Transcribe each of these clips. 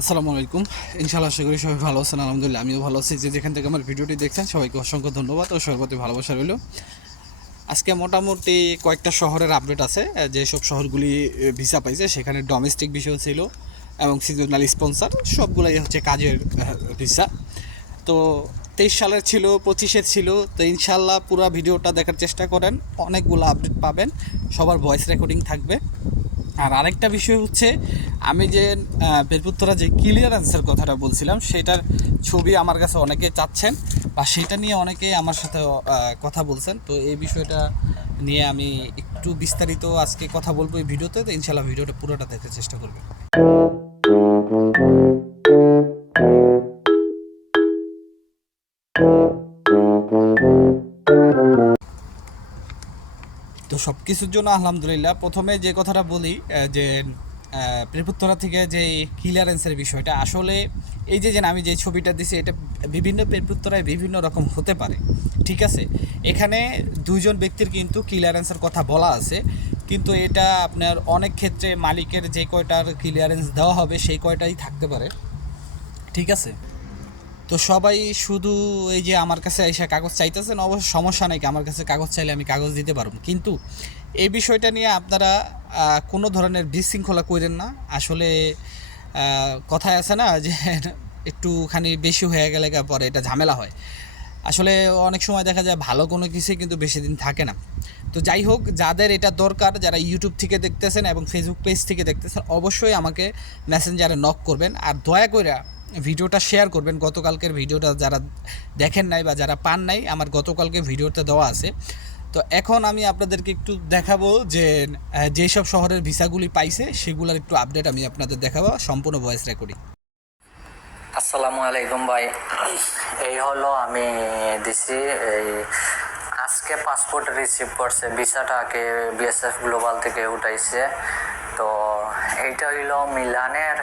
আসসালামু আলাইকুম। ইনশাআল্লাহ আশা করি সবাই ভালো আছেন, আলহামদুলিল্লাহ আমিও ভালো আছি। যে যেখান থেকে আমার ভিডিওটি দেখছেন, সবাইকে অসংখ্য ধন্যবাদ ও সবার প্রতি ভালোবাসা রইল। আজকে মোটামুটি কয়েকটা শহরের আপডেট আছে যেসব শহরগুলি ভিসা পাইছে, সেখানে ডোমেস্টিক বিষয় ছিল এবং সিজনাল স্পন্সার সবগুলোই হচ্ছে কাজের ভিসা। তো তেইশ সালের ছিল পঁচিশের ছিল, তো ইনশাল্লাহ পুরো ভিডিওটা দেখার চেষ্টা করেন, অনেকগুলো আপডেট পাবেন, সবার ভয়েস রেকর্ডিং থাকবে। আর আরেকটা বিষয় হচ্ছে, আমি যে বেলপুত্তরা যে ক্লিয়ারেন্সের কথাটা বলছিলাম, সেটার ছবি আমার কাছে অনেকে চাচ্ছেন বা সেটা নিয়ে অনেকে আমার সাথে কথা বলছেন। তো এই বিষয়টা নিয়ে আমি একটু বিস্তারিত আজকে কথা বলব এই ভিডিওতে। তো ইনশাল্লাহ ভিডিওটা পুরোটা দেখার চেষ্টা করবেন। সব কিছুর জন্য আলহামদুলিল্লাহ। প্রথমে যে কথাটা বলি যে প্রেপুত্তরা থেকে যে ক্লিয়ারেন্সের বিষয়টা, আসলে এই যে যে আমি যে ছবিটা দিছি, এটা বিভিন্ন প্রেপুত্তরায় বিভিন্ন রকম হতে পারে, ঠিক আছে? এখানে দুইজন ব্যক্তির কিন্তু ক্লিয়ারেন্সের কথা বলা আছে, কিন্তু এটা আপনার অনেক ক্ষেত্রে মালিকের যে কয়টার ক্লিয়ারেন্স দেওয়া হবে, সেই কয়টাই থাকতে পারে, ঠিক আছে? তো সবাই শুধু এই যে আমার কাছে এসে কাগজ চাইতেছেন, অবশ্য সমস্যা নেই আমার কাছে কাগজ চাইলে আমি কাগজ দিতে পারব। কিন্তু এই বিষয়টা নিয়ে আপনারা কোনো ধরনের বিশৃঙ্খলা করেন না। আসলে কথায় আছে না যে একটুখানি বেশি হয়ে গেলে পরে এটা ঝামেলা হয়। আসলে অনেক সময় দেখা যায় ভালো কোনো কিছুই কিন্তু বেশি দিন থাকে না। তো যাই হোক, যাদের এটা দরকার, যারা ইউটিউব থেকে দেখতেছেন এবং ফেসবুক পেজ থেকে দেখতেছেন, অবশ্যই আমাকে মেসেঞ্জারে নক করবেন। আর দয়া করে ভিডিওটা শেয়ার করবেন। গতকালকের ভিডিওটা যারা দেখেন নাই বা যারা পান নাই, আমার গতকালকে ভিডিওতে দেওয়া আছে। তো এখন আমি আপনাদেরকে একটু দেখাবো যে যেসব শহরের ভিসাগুলি পাইছে, সেগুলোর একটু আপডেট আমি আপনাদের দেখাবো। সম্পূর্ণ ভয়েস রেকর্ডিং আসসালামু আলাইকুম ভাই। এই হলো আমি দিছি, এই আজকে পাসপোর্ট রিসিভ করছে। ভিসাটাকে বিএসএফ গ্লোবাল থেকে উঠাইছে। তো এইটা হইল মিলানের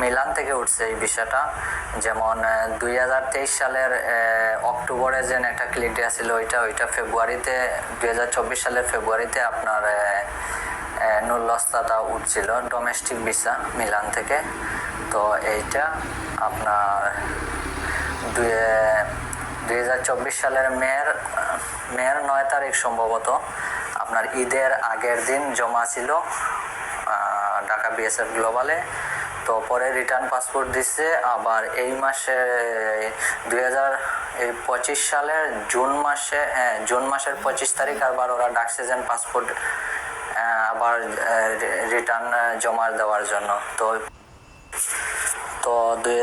মিলান থেকে উঠছে এই ভিসাটা যেমন দুই হাজার তেইশ সালের অক্টোবরে যে একটা ক্লিক দেওয়া ছিল ওইটা ওইটা ফেব্রুয়ারিতে, দুই হাজার চব্বিশ সালের ফেব্রুয়ারিতে আপনার নুল্লস্তাটা উঠছিল ডোমেস্টিক ভিসা মিলান থেকে। তো এইটা আপনার দুই দুই হাজার চব্বিশ সালের মেয়ের মেয়ের নয় তারিখ সম্ভবত আপনার ঈদের আগের দিন জমা ছিল ঢাকা বিএসএফ গ্লোবালে তো পরে রিটার্ন পাসপোর্ট দিচ্ছে আবার এই মাসে, দুই হাজার পঁচিশ সালের জুন মাসে হ্যাঁ জুন মাসের পঁচিশ তারিখ আবার ওরা ডাকছে যেন পাসপোর্ট আবার রিটার্ন জমা দেওয়ার জন্য। তো তো দুই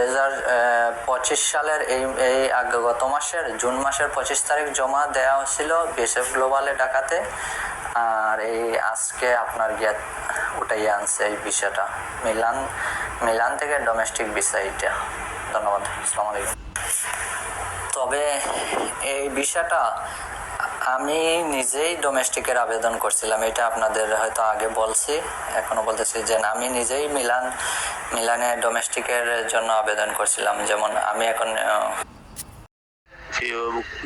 পঁচিশ সালের এই এই গত মাসের, জুন মাসের পঁচিশ তারিখ জমা দেওয়া হয়েছিল বিএসএফ গ্লোবালে ডাকাতে, আর এই আজকে আপনার গিয়া উঠাই আনছে এই বিষয়টা। মিলান মিলান থেকে ডোমেস্টিক ভিসা এইটা। ধন্যবাদ আলাইকুম। তবে এই বিষয়টা আমি নিজেই ডোমেস্টিকের আবেদন করছিলাম, এটা আপনাদের হয়তো আগে বলছি, এখনও বলতেছি যে আমি নিজেই মিলান, মিলানে ডোমেস্টিকের জন্য আবেদন করছিলাম। যেমন আমি এখন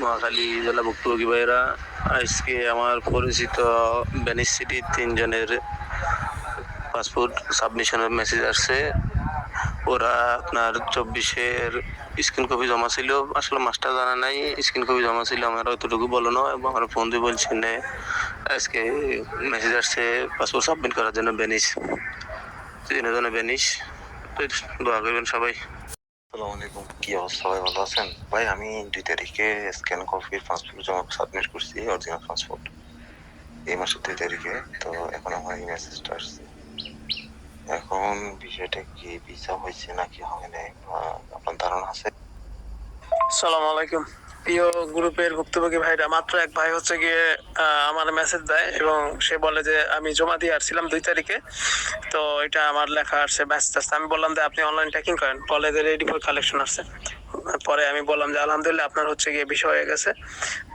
মহাখালী জেলা ভুক্তভোগী আজকে আমার পরিচিত বেনিস সিটির তিনজনের পাসপোর্ট সাবমিশনের মেসেজ আসছে। ওরা আপনার চব্বিশের স্ক্রিন কপি জমা ছিল। আসলে মাস্টার জানা নাই স্ক্রিন কপি জমা ছিল, আমার অতটুকু বলো না, এবং আমার ফোন দিয়ে বলছে যে, আজকে মেসেজ আসছে, পাসপোর্ট সাবমিট করার জন্য বেনিস তিনজনে বেনিস দোয়া করবেন সবাই। আসসালামু আলাইকুম, কি অবস্থা? সবাই ভালো আছেন? ভাই, আমি দুই তারিখে স্ক্যান কপির পাসপোর্ট জমা সাবমিট করছি অরিজিনাল পাসপোর্ট এই মাসের দুই তারিখে, তো এখন আমার এই মেসেজটা আসছে। এখন বিষয়টা কি ভিসা হয়েছে নাকি হয় নাই আপনার ধারণা আছে? সালাম আলাইকুম। প্রিয় গ্রুপের ভুক্তভোগী ভাইরা, মাত্র এক ভাই হচ্ছে গিয়ে আমার মেসেজ দেয় এবং সে বলে যে, আমি জমা দিয়ে আসছিলাম দুই তারিখে, তো এটা আমার লেখা আসছে, ব্যস্ত আছে। আমি বললাম যে, আপনি অনলাইন ট্র্যাকিং করেন বলে যে রেডি ফর কালেকশন আসছে। পরে আমি বললাম যে, আলহামদুলিল্লাহ, আপনার হচ্ছে গিয়ে বিষয় হয়ে গেছে,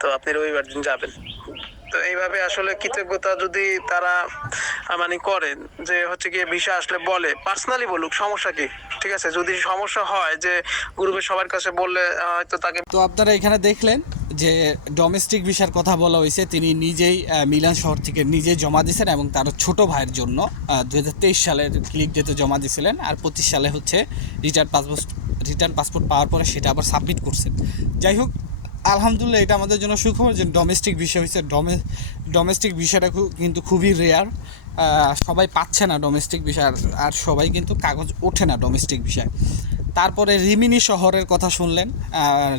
তো আপনি রবিবার দিন যাবেন। তো এইভাবে আসলে কৃতজ্ঞতা যদি তারা মানে করেন, যে হচ্ছে গিয়ে ভিসা আসলে বলে পার্সোনালি বলুক, সমস্যা কি? ঠিক আছে? যদি সমস্যা হয় যে গ্রুপে সবার কাছে বললে হয়তো তাকে তো আপনারা এখানে দেখলেন যে ডোমেস্টিক ভিসার কথা বলা হয়েছে। তিনি নিজেই মিলান শহর থেকে নিজেই জমা দিয়েছেন এবং তার ছোট ভাইয়ের জন্য দু হাজার তেইশ সালের ক্লিক যেতে জমা দিয়েছিলেন। আর পঁচিশ সালে হচ্ছে রিটার্ন পাসপোর্ট রিটার্ন পাসপোর্ট পাওয়ার পরে সেটা আবার সাবমিট করছেন। যাই হোক আলহামদুলিল্লাহ, এটা আমাদের জন্য সুখবর যে ডোমেস্টিক বিষয় হচ্ছে ডোমে ডোমেস্টিক বিষয়টা খু- কিন্তু খুবই রেয়ার সবাই পাচ্ছে না ডোমেস্টিক বিষয়, আর সবাই কিন্তু কাগজ ওঠে না ডোমেস্টিক বিষয়। তারপরে রিমিনি শহরের কথা শুনলেন।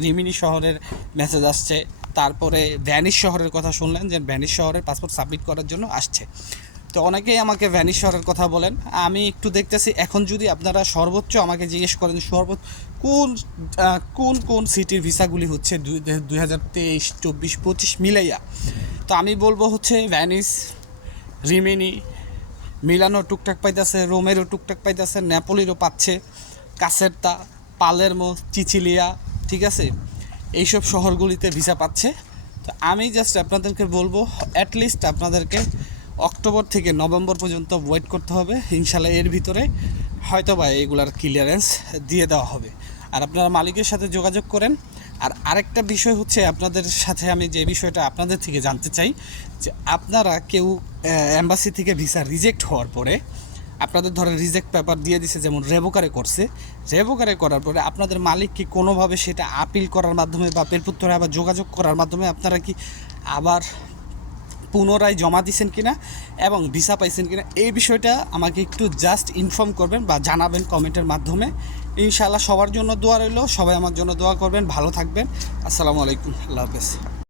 রিমিনি শহরের মেসেজ আসছে। তারপরে ভ্যানিশ শহরের কথা শুনলেন যে ভ্যানিশ শহরের পাসপোর্ট সাবমিট করার জন্য আসছে। তো অনেকেই আমাকে ভ্যানিশ শহরের কথা বলেন। আমি একটু দেখতেছি, এখন যদি আপনারা সর্বোচ্চ আমাকে জিজ্ঞেস করেন সর্বোচ্চ কোন কোন কোন সিটির ভিসাগুলি হচ্ছে দুই দুই হাজার তেইশ, চব্বিশ, পঁচিশ মিলাইয়া? তো আমি বলব হচ্ছে ভ্যানিস রিমিনি মিলানো টুকটাক পাইতেছে রোমেরও টুকটাক পাইতেছে নেপোলিরও পাচ্ছে কাসেরতা পালেরমো চিচিলিয়া ঠিক আছে? এইসব শহরগুলিতে ভিসা পাচ্ছে। তো আমি জাস্ট আপনাদেরকে বলব অ্যাটলিস্ট আপনাদেরকে অক্টোবর থেকে নভেম্বর পর্যন্ত ওয়েট করতে হবে। ইনশাল্লাহ এর ভিতরে হয়তো বা এগুলার ক্লিয়ারেন্স দিয়ে দেওয়া হবে। আর আপনারা মালিকের সাথে যোগাযোগ করেন। আর আরেকটা বিষয় হচ্ছে আপনাদের সাথে আমি যে বিষয়টা আপনাদের থেকে জানতে চাই, যে আপনারা কেউ অ্যাম্বাসি থেকে ভিসা রিজেক্ট হওয়ার পরে আপনাদের ধরেন রিজেক্ট পেপার দিয়ে দিছে, যেমন রেবোকারে করছে। রেবোকারে করার পরে আপনাদের মালিক কি কোনোভাবে সেটা আপিল করার মাধ্যমে বা পেরপুত্তরে আবার যোগাযোগ করার মাধ্যমে আপনারা কি আবার পুনরায় জমা দিয়েছেন কিনা এবং ভিসা পাইছেন কিনা, এই বিষয়টা আমাকে একটু জাস্ট ইনফর্ম করবেন বা জানাবেন কমেন্টের মাধ্যমে। ইনশাআল্লাহ সবার জন্য দোয়া রইল, সবাই আমার জন্য দোয়া করবেন, ভালো থাকবেন। আসসালামু আলাইকুম, আল্লাহ হাফেজ।